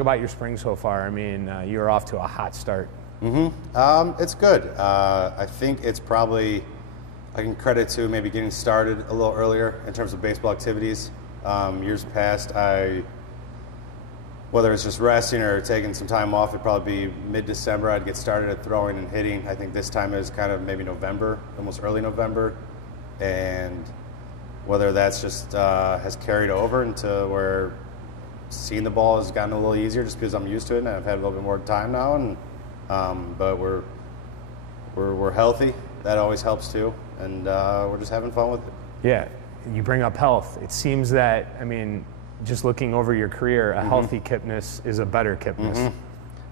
about your spring so far. I mean, you're off to a hot start. It's good. I think it's probably, I can credit to maybe getting started a little earlier in terms of baseball activities. Years past, whether it's just resting or taking some time off, it'd probably be mid-December. I'd get started at throwing and hitting. I think this time is kind of maybe November, almost early November. And whether that's just has carried over into where seeing the ball has gotten a little easier just because I'm used to it and I've had a little bit more time now. And but we're healthy. That always helps too. And we're just having fun with it. Yeah, you bring up health. It seems that, I mean, just looking over your career, a healthy Kipnis is a better Kipnis.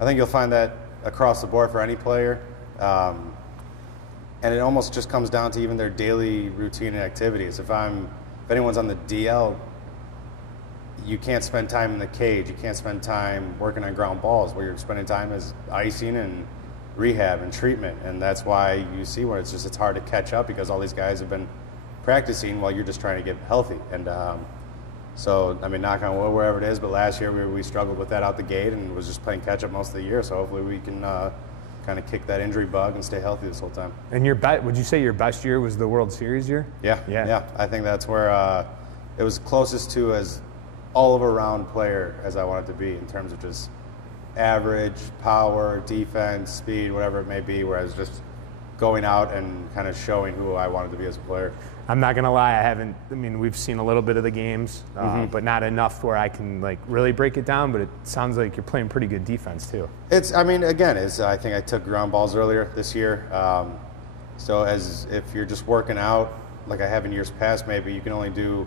I think you'll find that across the board for any player. And it almost just comes down to even their daily routine and activities. If anyone's on the DL, you can't spend time in the cage. You can't spend time working on ground balls. Where you're spending time is icing and rehab and treatment. And that's why you see where it's hard to catch up because all these guys have been practicing while you're just trying to get healthy. And so, I mean, knock on wood, wherever it is, but last year we struggled with that out the gate and was just playing catch-up most of the year, so hopefully we can kind of kick that injury bug and stay healthy this whole time. And would you say your best year was the World Series year? Yeah. I think that's where it was closest to as all-around player as I wanted to be in terms of just average, power, defense, speed, whatever it may be, where I was just going out and kind of showing who I wanted to be as a player. I'm not going to lie, I mean, we've seen a little bit of the games, but not enough where I can like really break it down, but it sounds like you're playing pretty good defense too. I think I took ground balls earlier this year. So if you're just working out like I have in years past, maybe you can only do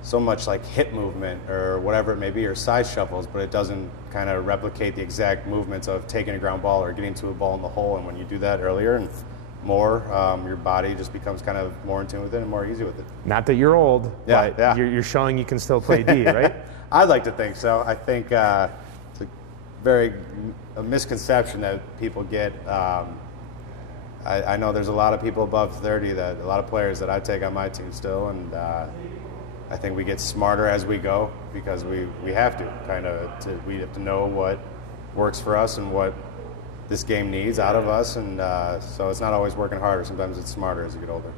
so much like hip movement or whatever it may be, or side shuffles, but it doesn't kind of replicate the exact movements of taking a ground ball or getting to a ball in the hole. And when you do that earlier and more, your body just becomes kind of more in tune with it and more easy with it. Not that you're old, but you're showing you can still play D, right? I'd like to think so. I think it's a misconception that people get. I know there's a lot of people above 30, a lot of players that I take on my team still, and I think we get smarter as we go because we have to we have to know what works for us and what this game needs out of us, and so it's not always working harder. Sometimes it's smarter as you get older.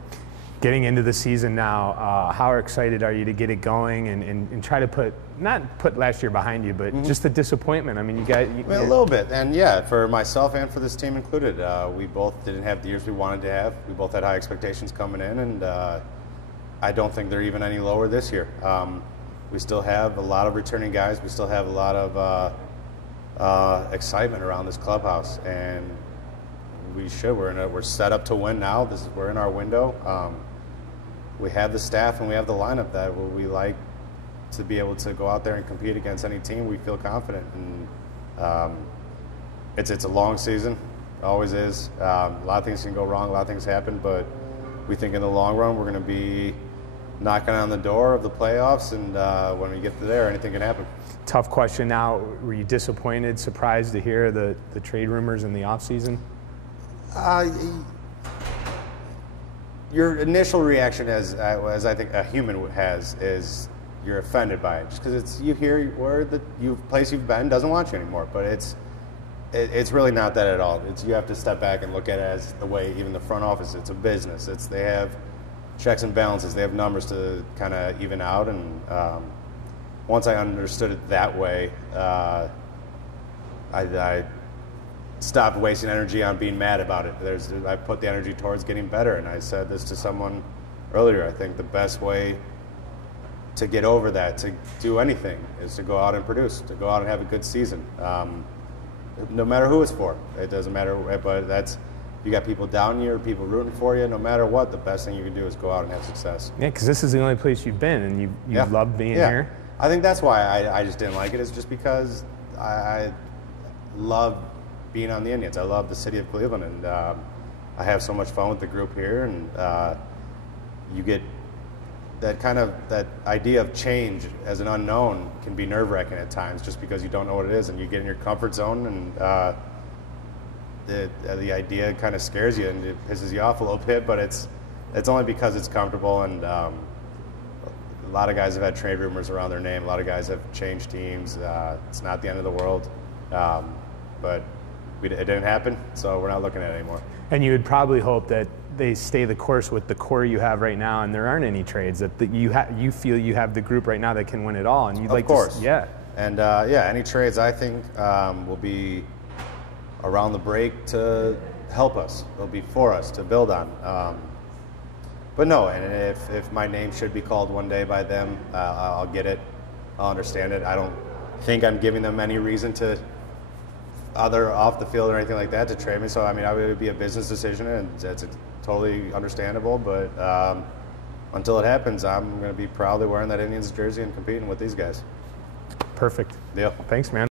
Getting into the season now, how excited are you to get it going and try to not put last year behind you, but just the disappointment? I mean, a little bit, and yeah, for myself and for this team included, we both didn't have the years we wanted to have. We both had high expectations coming in, and I don't think they're even any lower this year. We still have a lot of returning guys. We still have a lot of excitement around this clubhouse, and we're set up to win now. We're in our window. We have the staff and we have the lineup that we like to be able to go out there and compete against any team. We feel confident, and it's a long season, always is. A lot of things can go wrong, a lot of things happen, but we think in the long run we're going to be knocking on the door of the playoffs, and when we get to there, anything can happen. Tough question now. Were you disappointed, surprised to hear the trade rumors in the offseason? Your initial reaction, as I think a human has, is you're offended by it, just because you hear where the place you've been doesn't want you anymore. But it's really not that at all. You have to step back and look at it as the way even the front office. It's a business. They have checks and balances. They have numbers to kind of even out. And once I understood it that way, I stopped wasting energy on being mad about it. I put the energy towards getting better, and I said this to someone earlier. I think the best way to get over that, to do anything, is to go out and produce, to go out and have a good season. No matter who it's for, it doesn't matter. But you got people down here, people rooting for you. No matter what, the best thing you can do is go out and have success. Yeah, because this is the only place you've been, and you love being here. I think that's why I just didn't like it. Is just because I love being on the Indians. I love the city of Cleveland, and I have so much fun with the group here. And you get that idea of change as an unknown can be nerve-wracking at times, just because you don't know what it is, and you get in your comfort zone, and the idea kind of scares you and it pisses you off a little bit. But it's only because it's comfortable, and a lot of guys have had trade rumors around their name. A lot of guys have changed teams. It's not the end of the world, but it didn't happen, so we're not looking at it anymore. And you would probably hope that they stay the course with the core you have right now, and there aren't any trades, that you feel you have the group right now that can win it all, and you'd like course. to, yeah. And any trades I think will be around the break to help us. They'll be for us to build on. But no, and if my name should be called one day by them, I'll get it. I'll understand it. I don't think I'm giving them any reason to, other off the field or anything like that, to trade me. So I mean, it would be a business decision, and it's totally understandable. But until it happens, I'm going to be proudly wearing that Indians jersey and competing with these guys. Perfect. Deal. Thanks, man.